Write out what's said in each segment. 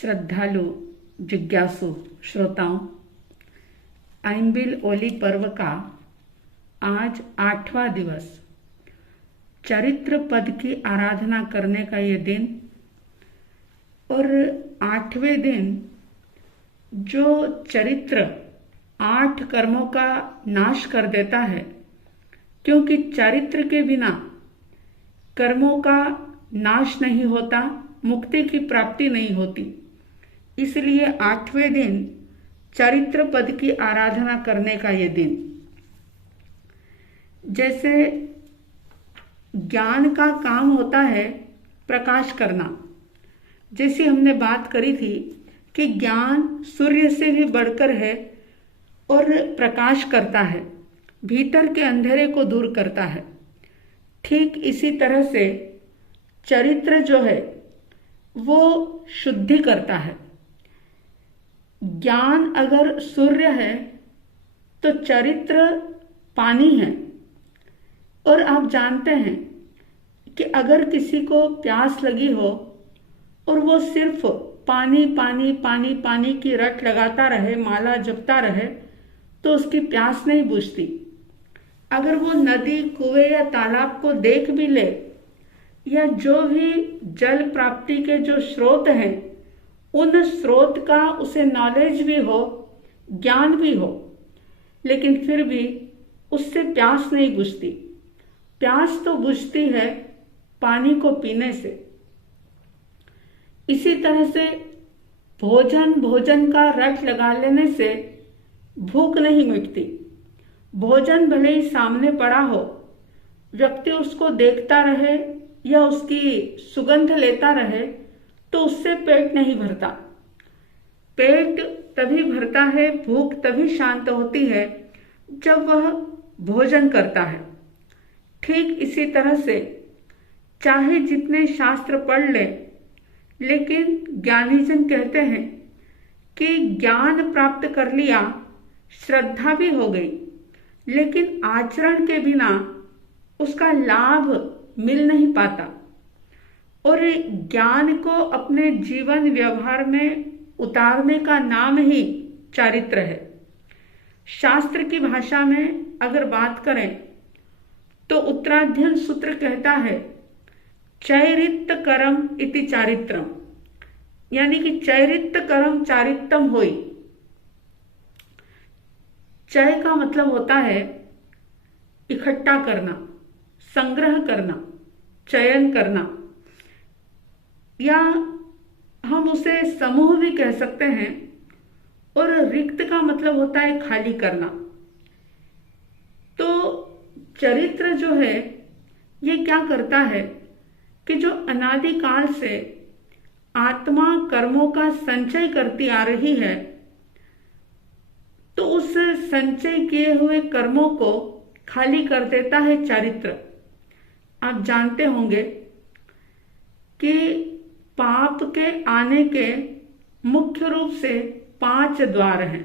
श्रद्धालु जिज्ञासु श्रोताओं, आइंबिल ओली पर्व का आज 8वां दिवस चरित्र पद की आराधना करने का ये दिन और 8वें दिन जो चरित्र 8 कर्मों का नाश कर देता है, क्योंकि चरित्र के बिना कर्मों का नाश नहीं होता, मुक्ति की प्राप्ति नहीं होती। इसलिए 8वें दिन चरित्र पद की आराधना करने का ये दिन। जैसे ज्ञान का काम होता है प्रकाश करना, जैसी हमने बात करी थी कि ज्ञान सूर्य से भी बढ़कर है और प्रकाश करता है, भीतर के अंधेरे को दूर करता है। ठीक इसी तरह से चरित्र जो है वो शुद्धि करता है। ज्ञान अगर सूर्य है तो चरित्र पानी है। और आप जानते हैं कि अगर किसी को प्यास लगी हो और वो सिर्फ पानी पानी पानी पानी की रट लगाता रहे, माला जपता रहे, तो उसकी प्यास नहीं बुझती। अगर वो नदी, कुएं या तालाब को देख भी ले या जो भी जल प्राप्ति के जो स्रोत हैं, उन स्रोत का उसे नॉलेज भी हो, ज्ञान भी हो, लेकिन फिर भी उससे प्यास नहीं बुझती। प्यास तो बुझती है पानी को पीने से। इसी तरह से भोजन का रट लगा लेने से भूख नहीं मिटती। भोजन भले ही सामने पड़ा हो, व्यक्ति उसको देखता रहे या उसकी सुगंध लेता रहे, तो उससे पेट नहीं भरता। पेट तभी भरता है, भूख तभी शांत होती है जब वह भोजन करता है। ठीक इसी तरह से चाहे जितने शास्त्र पढ़ ले, लेकिन ज्ञानीजन कहते हैं कि ज्ञान प्राप्त कर लिया, श्रद्धा भी हो गई, लेकिन आचरण के बिना उसका लाभ मिल नहीं पाता। और ज्ञान को अपने जीवन व्यवहार में उतारने का नाम ही चारित्र है। शास्त्र की भाषा में अगर बात करें तो उत्तराध्ययन सूत्र कहता है चैरित्त करम इति चारित्रम, यानी कि चैरित्त करम चारित्रम होई। चय का मतलब होता है इकट्ठा करना, संग्रह करना, चयन करना, या हम उसे समूह भी कह सकते हैं। और रिक्त का मतलब होता है खाली करना। तो चरित्र जो है ये क्या करता है कि जो अनादिकाल से आत्मा कर्मों का संचय करती आ रही है, तो उस संचय किए हुए कर्मों को खाली कर देता है चरित्र। आप जानते होंगे कि पाप के आने के मुख्य रूप से 5 द्वार हैं।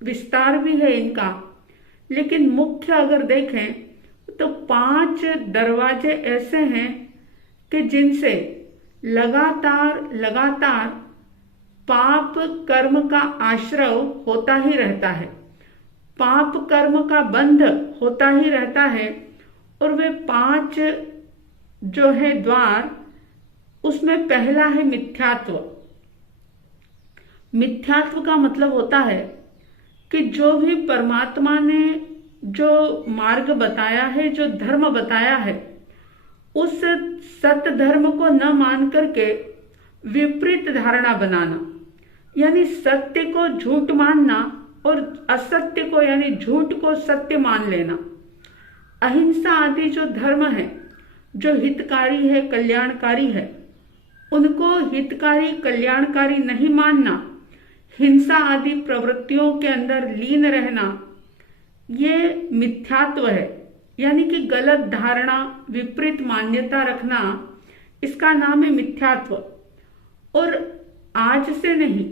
विस्तार भी है इनका, लेकिन मुख्य अगर देखें तो 5 दरवाजे ऐसे हैं कि जिनसे लगातार पाप कर्म का आश्रव होता ही रहता है, पाप कर्म का बंध होता ही रहता है। और वे 5 जो है द्वार, उसमें पहला है मिथ्यात्व। मिथ्यात्व का मतलब होता है कि जो भी परमात्मा ने जो मार्ग बताया है, जो धर्म बताया है, उस सत्य धर्म को न मान करके विपरीत धारणा बनाना, यानी सत्य को झूठ मानना और असत्य को यानी झूठ को सत्य मान लेना। अहिंसा आदि जो धर्म है, जो हितकारी है, कल्याणकारी है, उनको हितकारी कल्याणकारी नहीं मानना, हिंसा आदि प्रवृत्तियों के अंदर लीन रहना, ये मिथ्यात्व है। यानी कि गलत धारणा, विपरीत मान्यता रखना, इसका नाम है मिथ्यात्व। और आज से नहीं,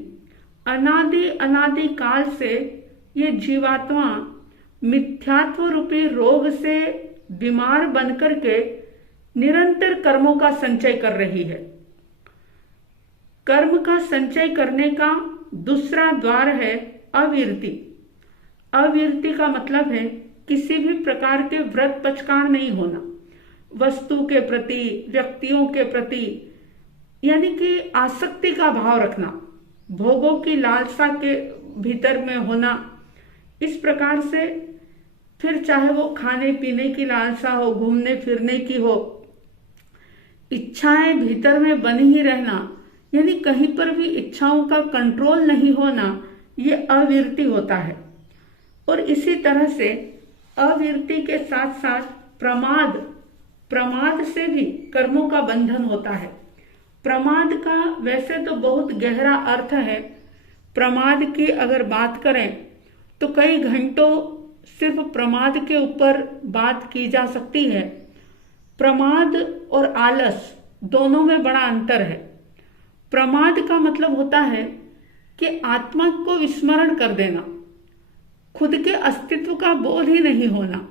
अनादि काल से ये जीवात्मा मिथ्यात्व रूपी रोग से बीमार बनकर के निरंतर कर्मों का संचय कर रही है। कर्म का संचय करने का दूसरा द्वार है अविरति। अविरति का मतलब है किसी भी प्रकार के व्रत पचकार नहीं होना, वस्तु के प्रति, व्यक्तियों के प्रति, यानी कि आसक्ति का भाव रखना, भोगों की लालसा के भीतर में होना। इस प्रकार से फिर चाहे वो खाने पीने की लालसा हो, घूमने फिरने की हो, इच्छाएं भीतर में बनी ही रहना, यानी कहीं पर भी इच्छाओं का कंट्रोल नहीं होना, ये अविरति होता है। और इसी तरह से अविरति के साथ साथ प्रमाद से भी कर्मों का बंधन होता है। प्रमाद का वैसे तो बहुत गहरा अर्थ है। प्रमाद की अगर बात करें तो कई घंटों सिर्फ प्रमाद के ऊपर बात की जा सकती है। प्रमाद और आलस दोनों में बड़ा अंतर है। प्रमाद का मतलब होता है कि आत्मा को विस्मरण कर देना, खुद के अस्तित्व का बोध ही नहीं होना।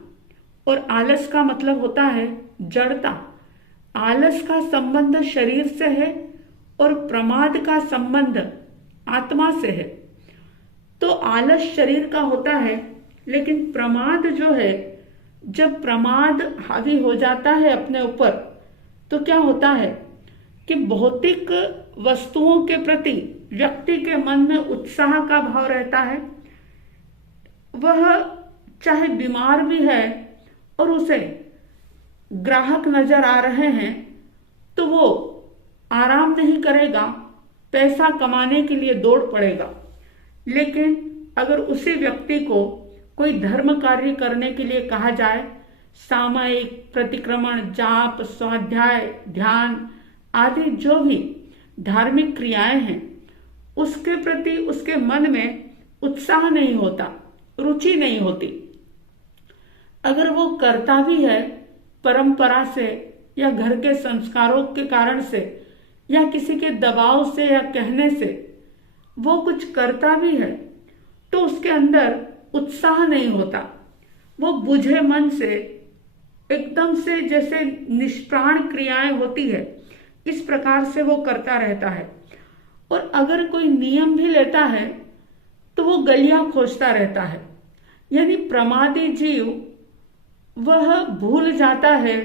और आलस का मतलब होता है जड़ता। आलस का संबंध शरीर से है और प्रमाद का संबंध आत्मा से है। तो आलस शरीर का होता है, लेकिन प्रमाद जो है, जब प्रमाद हावी हो जाता है अपने ऊपर, तो क्या होता है कि भौतिक वस्तुओं के प्रति व्यक्ति के मन में उत्साह का भाव रहता है। वह चाहे बीमार भी है और उसे ग्राहक नजर आ रहे हैं तो वो आराम नहीं करेगा, पैसा कमाने के लिए दौड़ पड़ेगा। लेकिन अगर उसी व्यक्ति को कोई धर्म कार्य करने के लिए कहा जाए, सामयिक प्रतिक्रमण, जाप, स्वाध्याय, ध्यान आदि जो भी धार्मिक क्रियाएं हैं, उसके प्रति उसके मन में उत्साह नहीं होता, रुचि नहीं होती। अगर वो करता भी है परंपरा से या घर के संस्कारों के कारण से या किसी के दबाव से या कहने से वो कुछ करता भी है, तो उसके अंदर उत्साह नहीं होता। वो बुझे मन से एकदम से जैसे निष्प्राण क्रियाएं होती है, इस प्रकार से वो करता रहता है। और अगर कोई नियम भी लेता है तो वो गलियां खोजता रहता है। यानी प्रमादी जीव वह भूल जाता है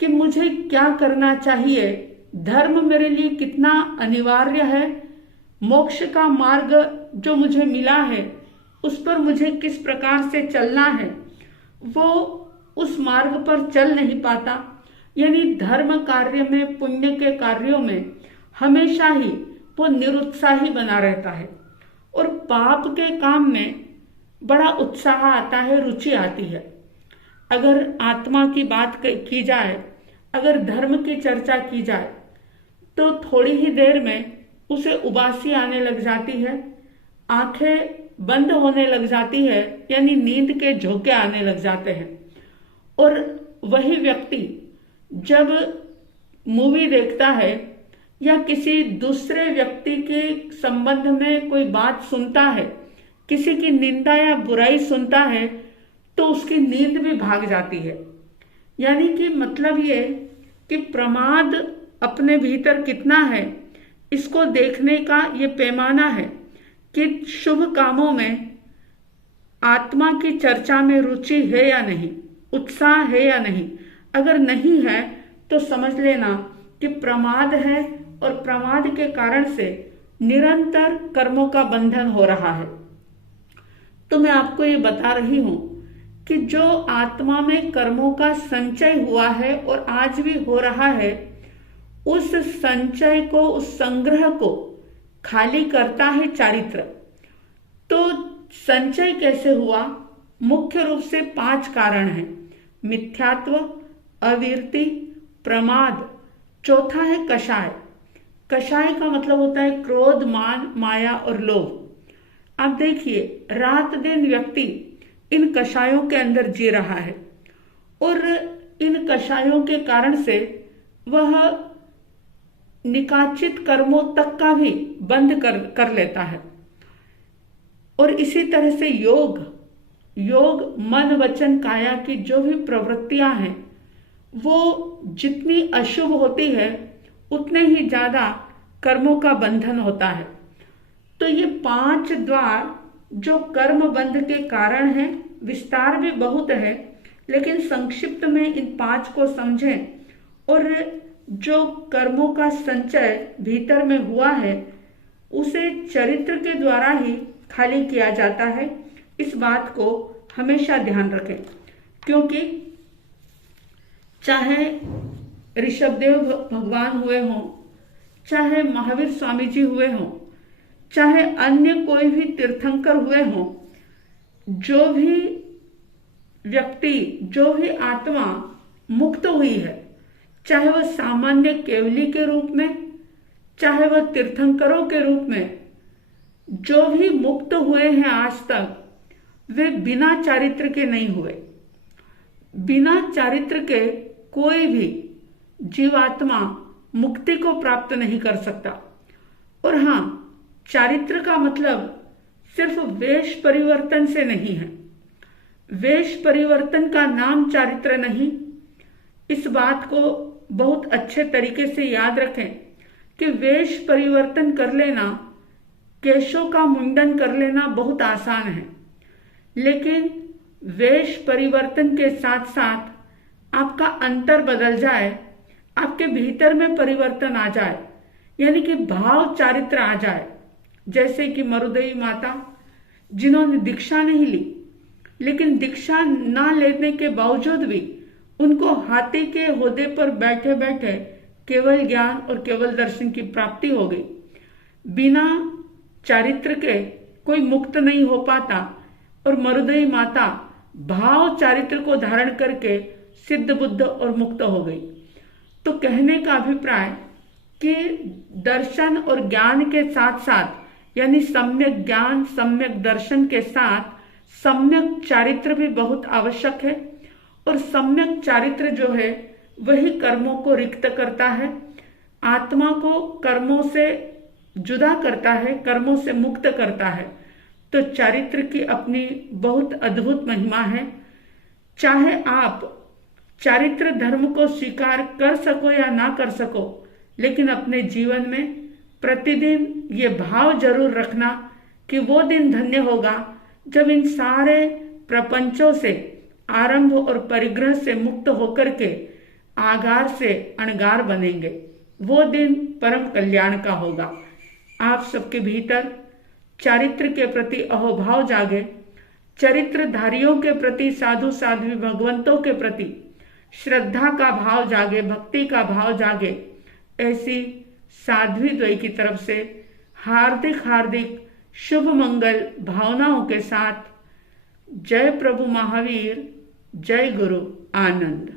कि मुझे क्या करना चाहिए, धर्म मेरे लिए कितना अनिवार्य है, मोक्ष का मार्ग जो मुझे मिला है उस पर मुझे किस प्रकार से चलना है, वो उस मार्ग पर चल नहीं पाता। यानी धर्म कार्य में, पुण्य के कार्यों में हमेशा ही वो निरुत्साही बना रहता है। और पाप के काम में बड़ा उत्साह आता है, रुचि आती है। अगर आत्मा की बात की जाए, अगर धर्म की चर्चा की जाए, तो थोड़ी ही देर में उसे उबासी आने लग जाती है, आंखें बंद होने लग जाती है, यानी नींद के झोंके आने लग जाते हैं। और वही व्यक्ति जब मूवी देखता है या किसी दूसरे व्यक्ति के संबंध में कोई बात सुनता है, किसी की निंदा या बुराई सुनता है, तो उसकी नींद भी भाग जाती है। यानी कि मतलब ये कि प्रमाद अपने भीतर कितना है, इसको देखने का ये पैमाना है कि शुभ कामों में आत्मा की चर्चा में रुचि है या नहीं, उत्साह है या नहीं। अगर नहीं है तो समझ लेना कि प्रमाद है, और प्रमाद के कारण से निरंतर कर्मों का बंधन हो रहा है। तो मैं आपको ये बता रही हूं कि जो आत्मा में कर्मों का संचय हुआ है और आज भी हो रहा है, उस संचय को, उस संग्रह को खाली करता है चारित्र। तो संचय कैसे हुआ? मुख्य रूप से 5 कारण हैं: मिथ्यात्व, अवीरति, प्रमाद, चौथा है कषाय। कषाय का मतलब होता है क्रोध, मान, माया और लोभ। अब देखिए, रात दिन व्यक्ति इन कषायों के अंदर जी रहा है और इन कषायों के कारण से वह निकाचित कर्मों तक का भी बंद कर लेता है। और इसी तरह से योग मन, वचन, काया की जो भी प्रवृत्तियां हैं, वो जितनी अशुभ होती है उतने ही ज्यादा कर्मों का बंधन होता है। तो ये 5 द्वार जो कर्म बंध के कारण हैं, विस्तार भी बहुत है, लेकिन संक्षिप्त में इन 5 को समझें और जो कर्मों का संचय भीतर में हुआ है उसे चरित्र के द्वारा ही खाली किया जाता है। इस बात को हमेशा ध्यान रखें, क्योंकि चाहे ऋषभदेव भगवान हुए हों, चाहे महावीर स्वामी जी हुए हों, चाहे अन्य कोई भी तीर्थंकर हुए हों, जो भी व्यक्ति, जो भी आत्मा मुक्त हुई है, चाहे वह सामान्य केवली के रूप में, चाहे वह तीर्थंकरों के रूप में, जो भी मुक्त हुए हैं आज तक, वे बिना चारित्र के नहीं हुए। बिना चारित्र के कोई भी जीवात्मा मुक्ति को प्राप्त नहीं कर सकता। और हाँ, चारित्र का मतलब सिर्फ वेश परिवर्तन से नहीं है। वेश परिवर्तन का नाम चारित्र नहीं। इस बात को बहुत अच्छे तरीके से याद रखें कि वेश परिवर्तन कर लेना, केशों का मुंडन कर लेना बहुत आसान है, लेकिन वेश परिवर्तन के साथ साथ आपका अंतर बदल जाए, आपके भीतर में परिवर्तन आ जाए, यानी कि भाव चारित्र आ जाए। जैसे कि मरुदेवी माता, जिन्होंने दीक्षा नहीं ली, लेकिन दीक्षा ना लेने के बावजूद भी उनको हाथी के ओहदे पर बैठे बैठे केवल ज्ञान और केवल दर्शन की प्राप्ति हो गई। बिना चारित्र के कोई मुक्त नहीं हो पाता, और मरुदेवी माता भाव चारित्र को धारण करके सिद्ध बुद्ध और मुक्त हो गई। तो कहने का अभिप्राय कि दर्शन और ज्ञान के साथ साथ, यानी सम्यक ज्ञान सम्यक दर्शन के साथ सम्यक चारित्र भी बहुत आवश्यक है। और सम्यक चारित्र जो है वही कर्मों को रिक्त करता है, आत्मा को कर्मों से जुदा करता है, कर्मों से मुक्त करता है। तो चारित्र की अपनी बहुत अद्भुत महिमा है। चाहे आप चारित्र धर्म को स्वीकार कर सको या ना कर सको, लेकिन अपने जीवन में प्रतिदिन ये भाव जरूर रखना कि वो दिन धन्य होगा जब इन सारे प्रपंचों से, आरंभ और परिग्रह से मुक्त होकर के आगार से अणगार बनेंगे। वो दिन परम कल्याण का होगा। आप सबके भीतर चारित्र के प्रति अहोभाव जागे, चरित्रधारियों के प्रति, साधु साध्वी भगवंतों के प्रति श्रद्धा का भाव जागे, भक्ति का भाव जागे। ऐसी साध्वी द्वय की तरफ से हार्दिक हार्दिक शुभ मंगल भावनाओं के साथ जय प्रभु महावीर, जय गुरु आनंद।